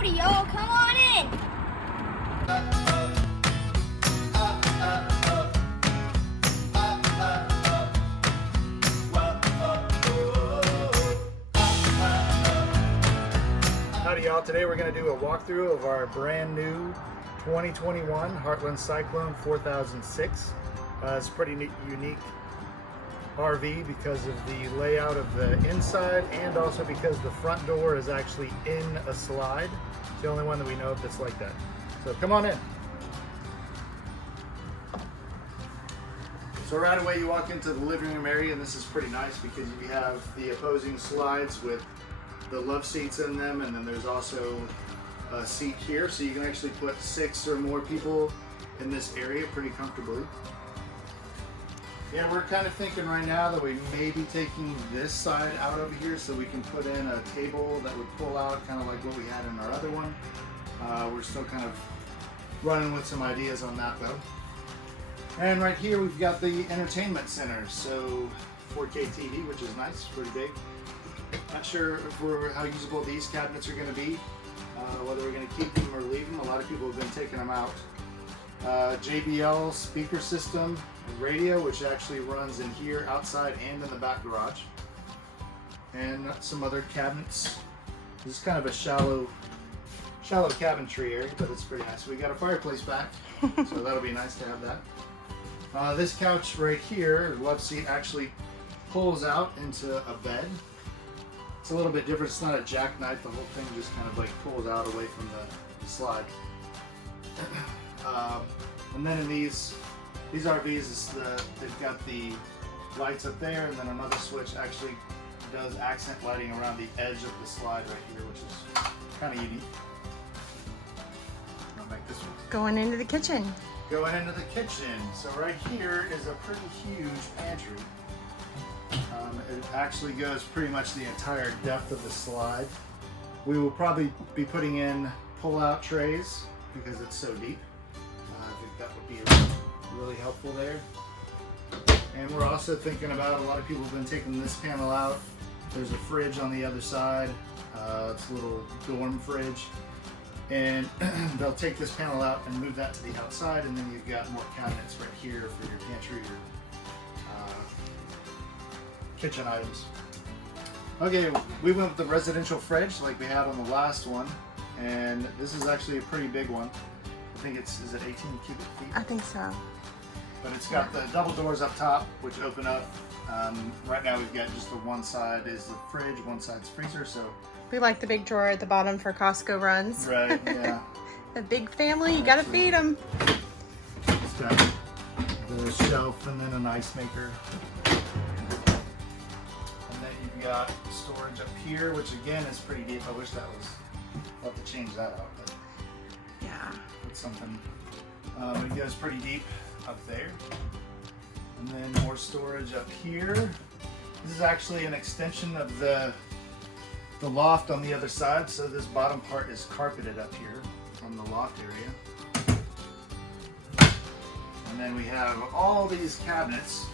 Howdy, y'all. Come on in. Howdy, y'all. Today we're going to do a walkthrough of our brand new 2021 Heartland Cyclone 4006. It's a pretty unique RV because of the layout of the inside and also because the front door is actually in a slide. It's the only one that we know of that's like that. So come on in. So right away you walk into the living room area, and this is pretty nice because you have the opposing slides with the love seats in them, and then there's also a seat here, so you can actually put 6 or more people in this area pretty comfortably. Yeah, we're kind of thinking right now that we may be taking this side out over here so we can put in a table that would pull out, kind of like what we had in our other one. We're still kind of running with some ideas on that though. And right here we've got the entertainment center, so 4K TV, which is nice, pretty big. Not sure how usable these cabinets are going to be, whether we're going to keep them or leave them. A lot of people have been taking them out. JBL speaker system, radio, which actually runs in here, outside, and in the back garage. And some other cabinets. This is kind of a shallow cabinetry area, but it's pretty nice. We got a fireplace back, so that'll be nice to have that. This couch right here, love seat, actually pulls out into a bed. It's a little bit different. It's not a jackknife. The whole thing just kind of like pulls out away from the slide. And then in these RVs, they've got the lights up there, and then another switch actually does accent lighting around the edge of the slide right here, which is kind of unique. I'll make this one. Going into the kitchen. Going into the kitchen. So right here is a pretty huge pantry. It actually goes pretty much the entire depth of the slide. We will probably be putting in pull-out trays because it's so deep. I think that would be really helpful there. And we're also thinking about, a lot of people have been taking this panel out. There's a fridge on the other side. It's a little dorm fridge. And they'll take this panel out and move that to the outside, and then you've got more cabinets right here for your pantry or kitchen items. Okay, we went with the residential fridge like we had on the last one, and this is actually a pretty big one. I think is it 18 cubic feet? I think so. But it's got the double doors up top, which open up. Right now we've got just the one side is the fridge, one side's freezer, so. We like the big drawer at the bottom for Costco runs. Right, yeah. A big family, you gotta feed them. It's got the shelf and then an ice maker. You've got storage up here, which again is pretty deep. I wish that was, I'll have to change that out, but yeah, it's something. It goes pretty deep up there. And then more storage up here. This is actually an extension of the loft on the other side, so this bottom part is carpeted up here from the loft area. And then we have all these cabinets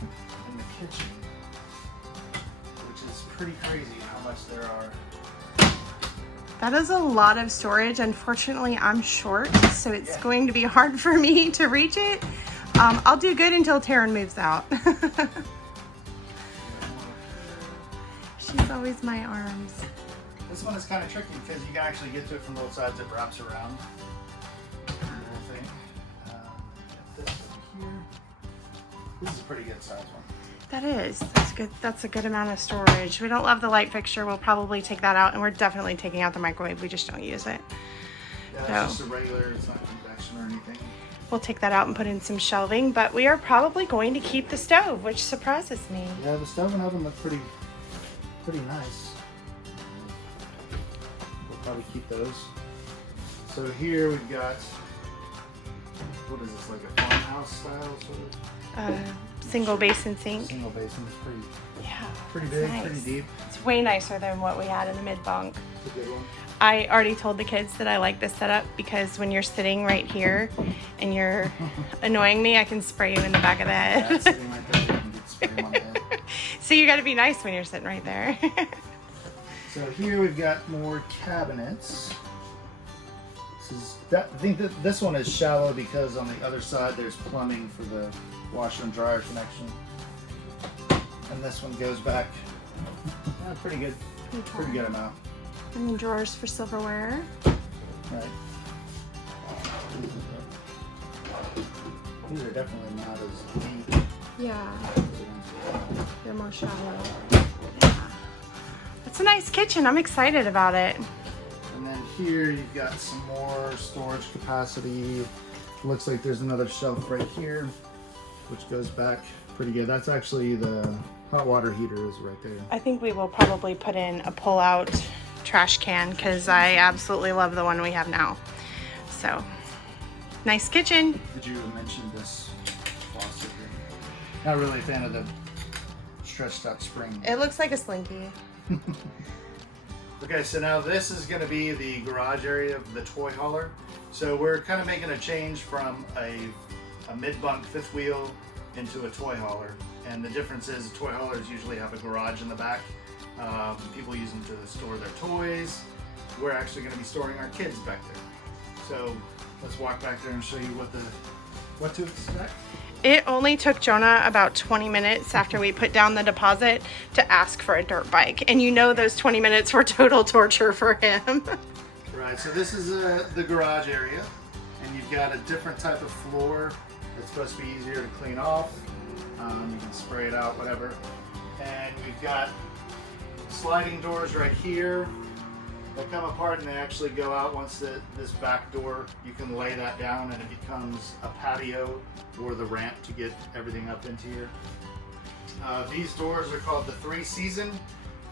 in the kitchen. It's pretty crazy how much there are. That is a lot of storage. Unfortunately, I'm short, so it's going to be hard for me to reach it. I'll do good until Taryn moves out. She's always my arms. This one is kind of tricky because you can actually get to it from both sides. It wraps around. This over here. This is a pretty good size one. That is. That's good. That's a good amount of storage. We don't love the light fixture. We'll probably take that out, and we're definitely taking out the microwave. We just don't use it. Yeah, it's just a regular. It's not convection or anything. We'll take that out and put in some shelving, but we are probably going to keep the stove, which surprises me. Yeah, the stove and oven look pretty nice. We'll probably keep those. So here we've got, what is this, like a farmhouse style sort of? Single basin sink. Single basin is pretty it's big, nice. pretty deep. It's way nicer than what we had in the mid-bunk. It's a good one. I already told the kids that I like this setup because when you're sitting right here and you're annoying me, I can spray you in the back of the head. Yeah, sitting right there, you can get spray on the head. So you got to be nice when you're sitting right there. So here we've got more cabinets. I think that this one is shallow because on the other side there's plumbing for the washer and dryer connection. And this one goes back pretty good amount. And drawers for silverware. Right. These are definitely not as deep. Yeah. They're more shallow. Yeah. It's a nice kitchen. I'm excited about it. And then here you've got some more storage capacity. Looks like there's another shelf right here, which goes back pretty good. That's actually the hot water heater is right there. I think we will probably put in a pull-out trash can because I absolutely love the one we have now. So, nice kitchen. Did you mention this faucet here? Not really a fan of the stretched out spring. It looks like a slinky. Okay, so now this is going to be the garage area of the Toyhauler. So we're kind of making a change from a mid-bunk fifth wheel into a Toyhauler. And the difference is Toyhaulers usually have a garage in the back. People use them to store their toys. We're actually going to be storing our kids back there. So let's walk back there and show you what to expect. It only took Jonah about 20 minutes after we put down the deposit to ask for a dirt bike. And you know those 20 minutes were total torture for him. Right, so this is the garage area. And you've got a different type of floor that's supposed to be easier to clean off. You can spray it out, whatever. And we've got sliding doors right here. They come apart and they actually go out once this back door, you can lay that down and it becomes a patio or the ramp to get everything up into here. These doors are called the 3-season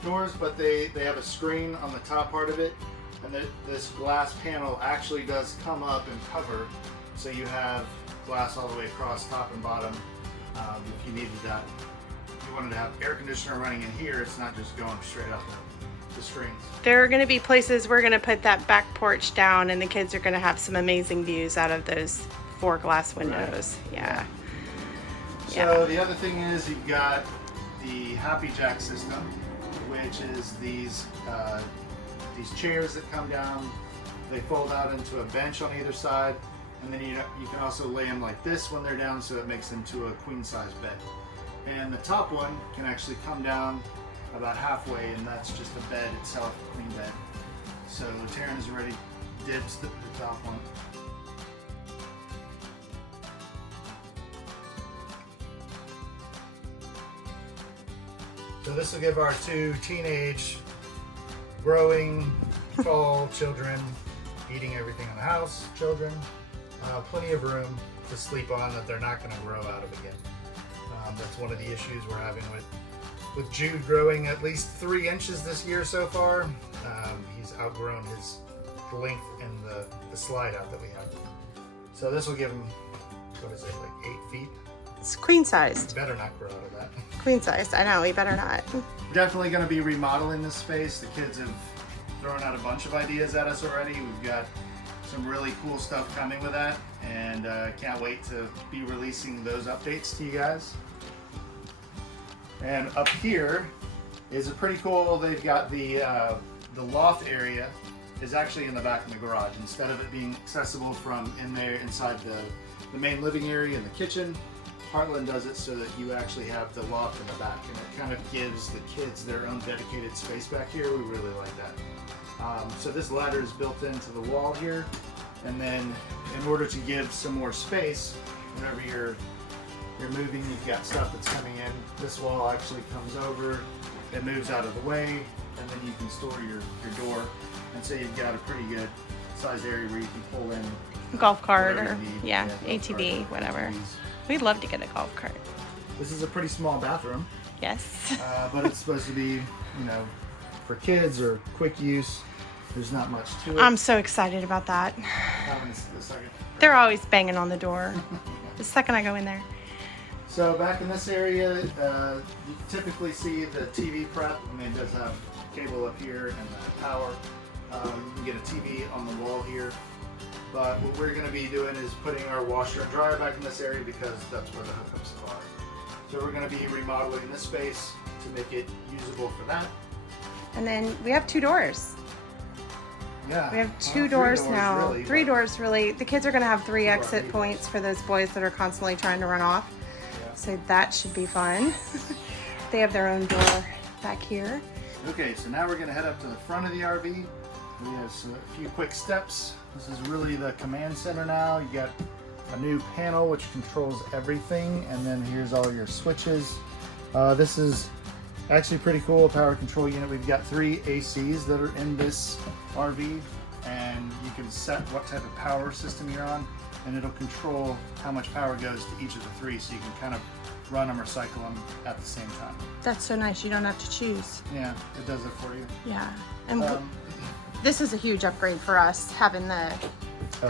doors, but they have a screen on the top part of it. And this glass panel actually does come up and cover, so you have glass all the way across top and bottom if you needed that. If you wanted to have air conditioner running in here, it's not just going straight up the screens. There are going to be places we're going to put that back porch down and the kids are going to have some amazing views out of those 4 glass windows. Right. Yeah. So the other thing is you've got the Happy Jack system, which is these chairs that come down. They fold out into a bench on either side, and then you can also lay them like this when they're down, so it makes them to a queen size bed. And the top one can actually come down about halfway, and that's just a bed itself, a queen bed. So Taryn has already dibs the top one. So this will give our 2 teenage, growing, tall children, eating everything in the house, children, plenty of room to sleep on that they're not going to grow out of again. That's one of the issues we're having with Jude growing at least 3 inches this year so far. He's outgrown his length in the slide out that we have. So this will give him, what is it, like 8 feet? It's queen sized. He better not grow out of that. Queen sized, I know, he better not. Definitely going to be remodeling this space. The kids have thrown out a bunch of ideas at us already. We've got some really cool stuff coming with that, and can't wait to be releasing those updates to you guys. And up here is a pretty cool, they've got the loft area is actually in the back of the garage. Instead of it being accessible from in there inside the main living area and the kitchen, Heartland does it so that you actually have the loft in the back, and it kind of gives the kids their own dedicated space back here. We really like that. So this ladder is built into the wall here, and then in order to give some more space, whenever you're moving, you've got stuff that's coming in. This wall actually comes over, it moves out of the way, and then you can store your door. And so you've got a pretty good sized area where you can pull in golf cart or yeah, ATV, whatever. We'd love to get a golf cart. This is a pretty small bathroom. Yes. But it's supposed to be, you know, for kids or quick use. There's not much to it. I'm so excited about that. They're always banging on the door. The second I go in there. So back in this area, you typically see the TV prep. I mean, it does have cable up here and the power. You can get a TV on the wall here. But what we're going to be doing is putting our washer and dryer back in this area because that's where the hookups are. So we're going to be remodeling this space to make it usable for that. And then we have 2 doors. Yeah. We have two doors now. Really, three doors, really. The kids are going to have three exit points for those boys that are constantly trying to run off. Yeah. So that should be fun. They have their own door back here. Okay, so now we're going to head up to the front of the RV. We have a few quick steps. This is really the command center now. You got a new panel which controls everything, and then here's all your switches. This is actually pretty cool, power control unit. We've got 3 ACs that are in this RV, and you can set what type of power system you're on, and it'll control how much power goes to each of the 3, so you can kind of run them or cycle them at the same time. That's so nice. You don't have to choose. Yeah, it does it for you. Yeah. And this is a huge upgrade for us, having the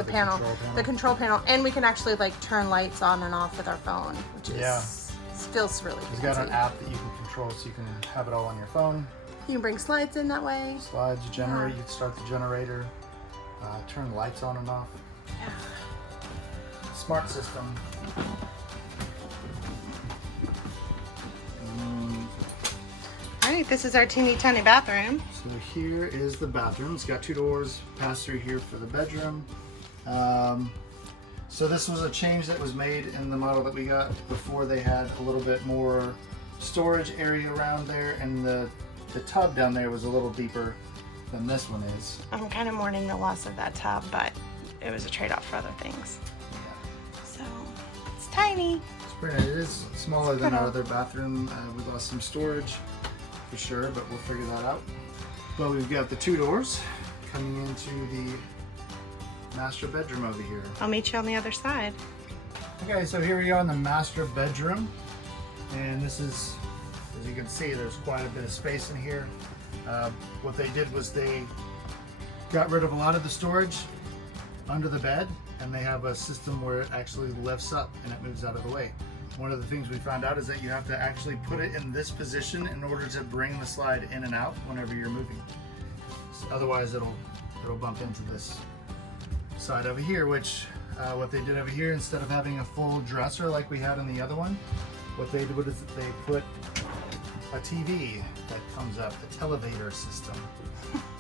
panel, the control panel, and we can actually like turn lights on and off with our phone, which is feels really It's fancy. got an app that you can control, so you can have it all on your phone. You can bring slides in that way. Slides, generate. You can start the generator, turn the lights on and off. Yeah. Smart system. All right, this is our teeny tiny bathroom. So here is the bathroom. It's got 2 doors, pass through here for the bedroom. So this was a change that was made in the model that we got before. They had a little bit more storage area around there, and the tub down there was a little deeper than this one is. I'm kind of mourning the loss of that tub, but it was a trade-off for other things. Yeah. So it's tiny. It's pretty nice. It is smaller than our other bathroom. We lost some storage for sure, but we'll figure that out. But we've got the 2 doors coming into the master bedroom over here. I'll meet you on the other side. Okay, so here we are in the master bedroom, and this is, as you can see, there's quite a bit of space in here. What they did was they got rid of a lot of the storage under the bed, and they have a system where it actually lifts up and it moves out of the way. One of the things we found out is that you have to actually put it in this position in order to bring the slide in and out whenever you're moving. So otherwise it'll bump into this side over here, which what they did over here, instead of having a full dresser like we had in the other one, what they did is they put a TV that comes up, a televator system.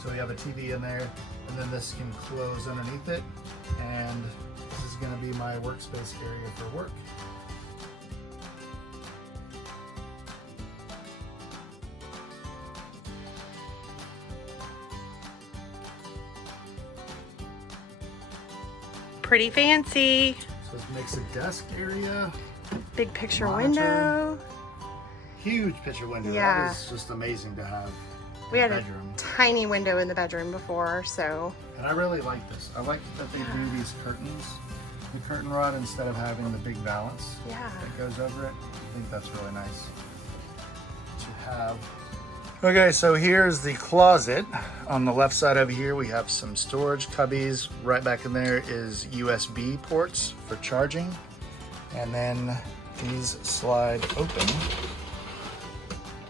So we have a TV in there, and then this can close underneath it, and this is going to be my workspace area for work. Pretty fancy. So it makes a desk area. Big picture Monitor. window. Huge picture window. Yeah. That is just amazing to have. We had bedroom. a tiny window in the bedroom before, so. And I really like this. I like that they do these curtains, the curtain rod, instead of having the big valance that goes over it. I think that's really nice to have. Okay, so here's the closet. On the left side over here, we have some storage cubbies. Right back in there is USB ports for charging. And then these slide open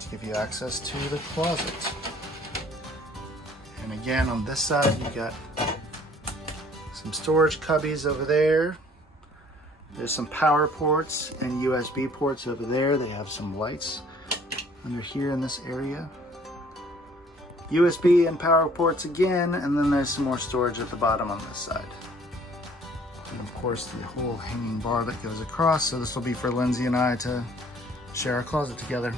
to give you access to the closet. And again, on this side, you got some storage cubbies over there. There's some power ports and USB ports over there. They have some lights under here in this area. USB and power ports again, and then there's some more storage at the bottom on this side. And of course, the whole hanging bar that goes across. So this will be for Lindsay and I to share a closet together.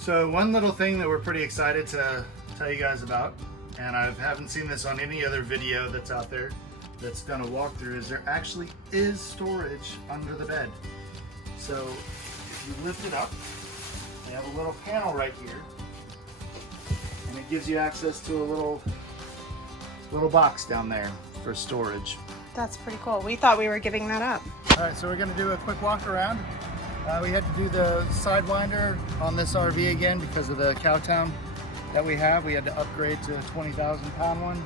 So one little thing that we're pretty excited to tell you guys about, and I haven't seen this on any other video that's out there that's done a walkthrough, is there actually is storage under the bed. So if you lift it up, you have a little panel right here, and it gives you access to a little box down there for storage. That's pretty cool. We thought we were giving that up. All right, so we're going to do a quick walk around. We had to do the Sidewinder on this RV again because of the Cowtown that we have. We had to upgrade to a 20,000 pound one.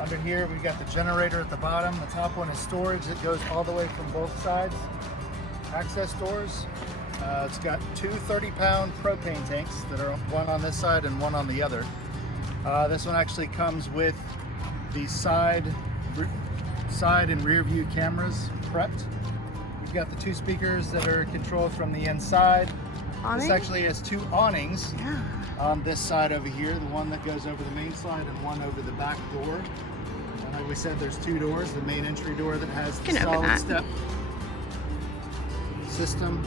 Under here, we've got the generator at the bottom. The top one is storage that goes all the way from both sides. Access doors. It's got 2 30-pound propane tanks that are one on this side and one on the other. This one actually comes with the side and rear view cameras prepped. We've got the 2 speakers that are controlled from the inside. Awning? This actually has 2 awnings. Yeah. On this side over here, the one that goes over the main slide and one over the back door. And like we said, there's 2 doors. The main entry door that has the solid step system.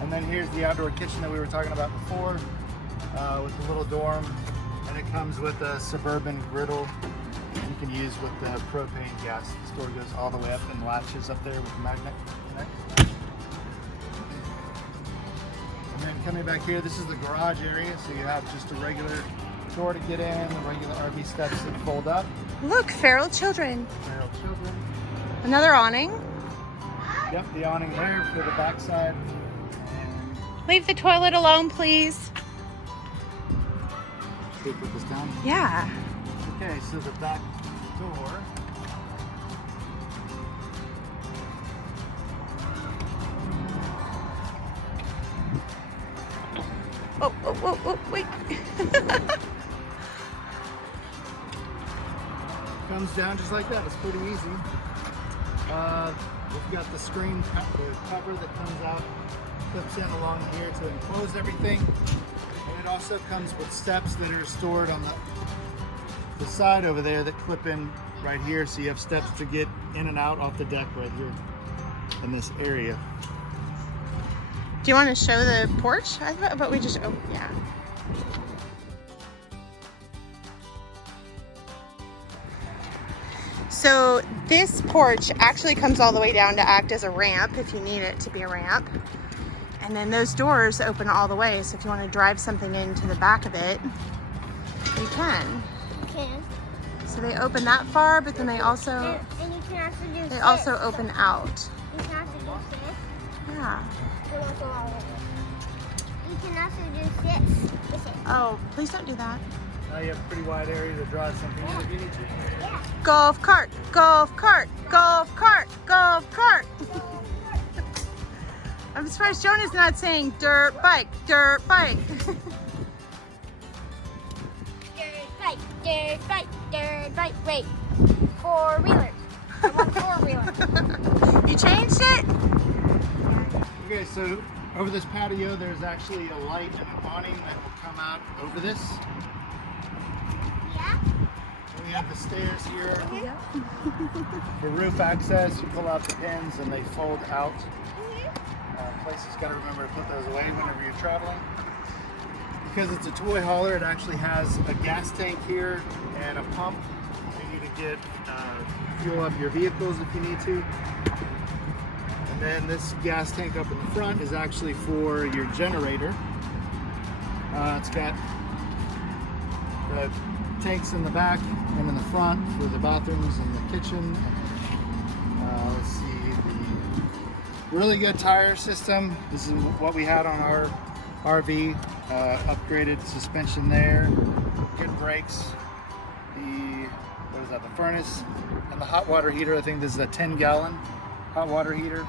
And then here's the outdoor kitchen that we were talking about before with the little dorm. And it comes with a Suburban griddle you can use with the propane gas. The door goes all the way up and latches up there with the magnet connect. And then coming back here, this is the garage area, so you have just a regular door to get in, the regular RV steps that fold up. Look, feral children. Feral children. Another awning. Yep, the awning there for the back side. Leave the toilet alone, please. Should we put this down? Yeah. Okay, so the back door. Oh, wait. Comes down just like that. It's pretty easy. We've got the screen cover that comes out, clips in along here to enclose everything. And it also comes with steps that are stored on the side over there that clip in right here. So you have steps to get in and out off the deck right here in this area. Do you want to show the porch? I thought, but we just, oh, yeah. So this porch actually comes all the way down to act as a ramp if you need it to be a ramp. And then those doors open all the way. So if you want to drive something into the back of it, you can. So they open that far, but then they also, and you can also do they also open out. You can also do this. Yeah. You can also do this. Oh, please don't do that. Now you have a pretty wide area to drive something in if you need to. Yeah. Golf cart, golf cart, golf cart, golf cart. I'm surprised Jonah's not saying dirt bike, dirt bike. Dirt bike, dirt bike. Wait, 4-wheelers. I want 4-wheeler. You changed it? Okay, so over this patio, there's actually a light and an awning that will come out over this. Yeah. And we have the stairs here for roof access. You pull out the pins and they fold out. Places got to remember to put those away whenever you're traveling. Because it's a toy hauler, it actually has a gas tank here and a pump for you to get fuel up your vehicles if you need to. And then this gas tank up in the front is actually for your generator. It's got the tanks in the back and in the front for the bathrooms and the kitchen. Let's see, the really good tire system. This is what we had on our RV. Upgraded suspension there, good brakes. The furnace and the hot water heater. I think this is a 10-gallon hot water heater.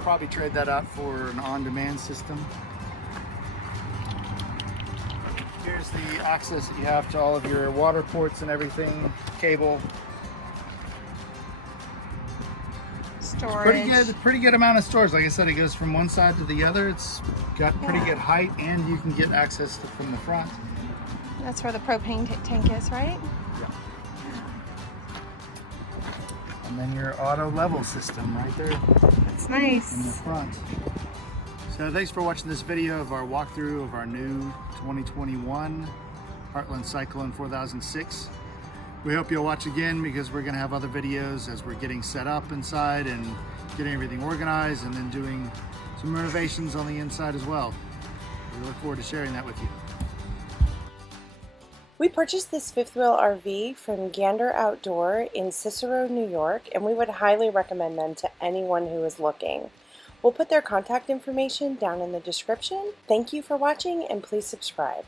Probably trade that out for an on-demand system. Here's the access that you have to all of your water ports and everything, cable. Storage. Pretty good amount of storage. Like I said, it goes from one side to the other. It's got pretty good height, and you can get access from the front. That's where the propane tank is, right? Yeah. And then your auto level system right there That's nice. in the front. So thanks for watching this video of our walkthrough of our new 2021 Heartland Cyclone 4006. We hope you'll watch again because we're going to have other videos as we're getting set up inside and getting everything organized and then doing some renovations on the inside as well. We look forward to sharing that with you. We purchased this fifth wheel RV from Gander Outdoor in Cicero, New York, and we would highly recommend them to anyone who is looking. We'll put their contact information down in the description. Thank you for watching, and please subscribe.